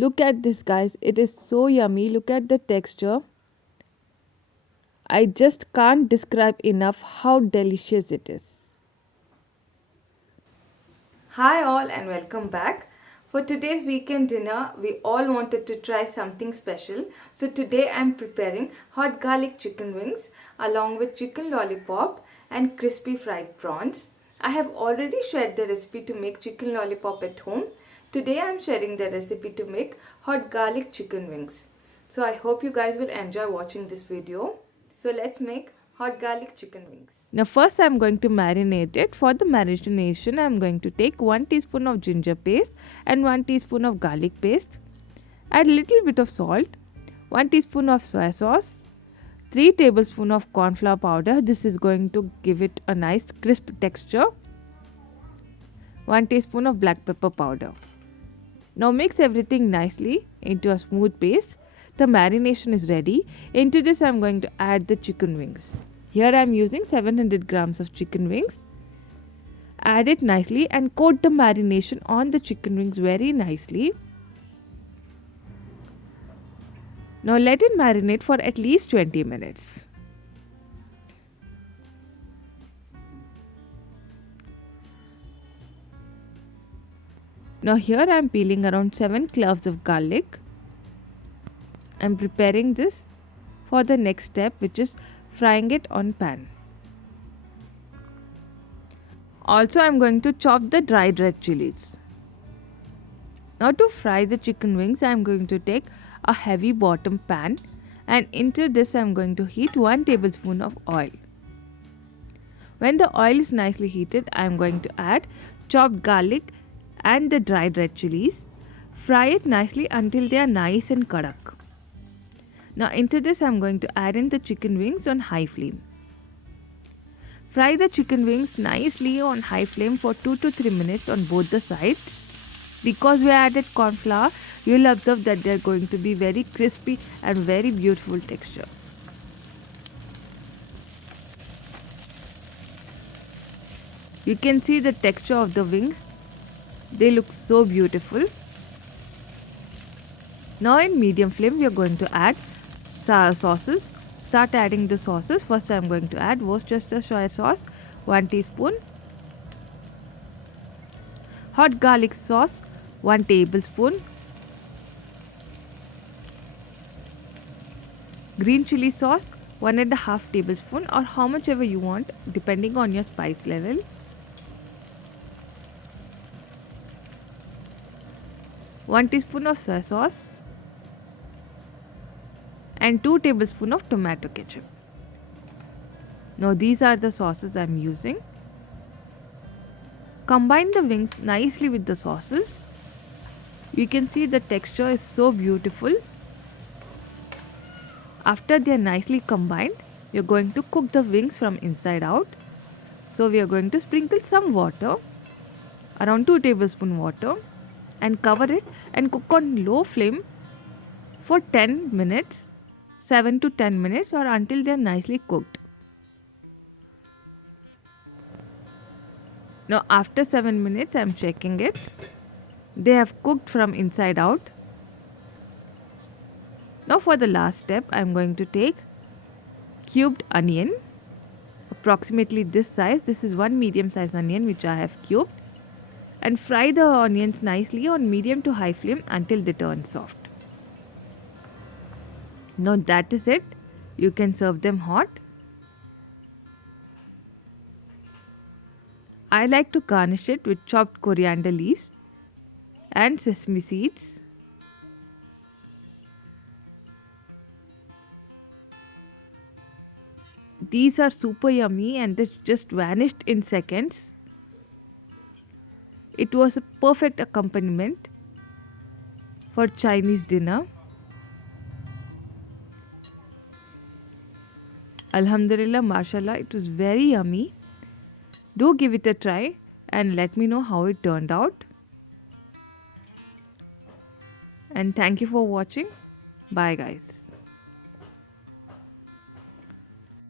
Look at this, guys. It is so yummy. Look at the texture. I just can't describe enough how delicious it is. Hi all and welcome back. For today's weekend dinner, we all wanted to try something special. So today I'm preparing hot garlic chicken wings along with chicken lollipop and crispy fried prawns. I have already shared the recipe to make chicken lollipop at home. Today I'm sharing the recipe to make hot garlic chicken wings. So I hope you guys will enjoy watching this video. So let's make hot garlic chicken wings. Now first I'm going to marinate it. For the marination I'm going to take 1 teaspoon of ginger paste and 1 teaspoon of garlic paste. Add little bit of salt, 1 teaspoon of soy sauce, 3 tablespoons of corn flour powder. This is going to give it a nice crisp texture. 1 teaspoon of black pepper powder. Now mix everything nicely into a smooth paste. The marination is ready. Into this I am going to add the chicken wings. Here I am using 700 grams of chicken wings. Add it nicely and coat the marination on the chicken wings very nicely. Now let it marinate for at least 20 minutes. Now here I am peeling around 7 cloves of garlic. I am preparing this for the next step, which is frying it on pan. Also I am going to chop the dried red chilies. Now to fry the chicken wings I am going to take a heavy bottom pan and into this I am going to heat 1 tablespoon of oil. When the oil is nicely heated I am going to add chopped garlic and the dried red chilies. Fry it nicely until they are nice and kadak. Now into this I am going to add in the chicken wings on high flame. Fry the chicken wings nicely on high flame for 2 to 3 minutes on both the sides. Because we added corn flour, you will observe that they are going to be very crispy and very beautiful texture. You can see the texture of the wings. They look so beautiful. Now in medium flame we are going to add sauces. Start adding the sauces. First I am going to add Worcestershire soy sauce 1 teaspoon, hot garlic sauce 1 tablespoon, green chili sauce 1.5 tablespoon, or how much ever you want depending on your spice level. One teaspoon of soy sauce and 2 tablespoons of tomato ketchup. Now these are the sauces I am using. Combine the wings nicely with the sauces. You can see the texture is so beautiful. After they are nicely combined, we are going to cook the wings from inside out. So we are going to sprinkle some water, around 2 tablespoons water, and cover it and cook on low flame for 10 minutes, 7 to 10 minutes, or until they are nicely cooked. Now after 7 minutes I am checking it. They have cooked from inside out. Now for the last step I am going to take cubed onion, approximately this size. This is one medium size onion which I have cubed, and fry the onions nicely on medium to high flame until they turn soft. Now that is it. You can serve them hot. I like to garnish it with chopped coriander leaves and sesame seeds. These are super yummy and they just vanished in seconds. It was a perfect accompaniment for Chinese dinner. Alhamdulillah, mashallah, it was very yummy. Do give it a try and let me know how it turned out. And thank you for watching. Bye guys.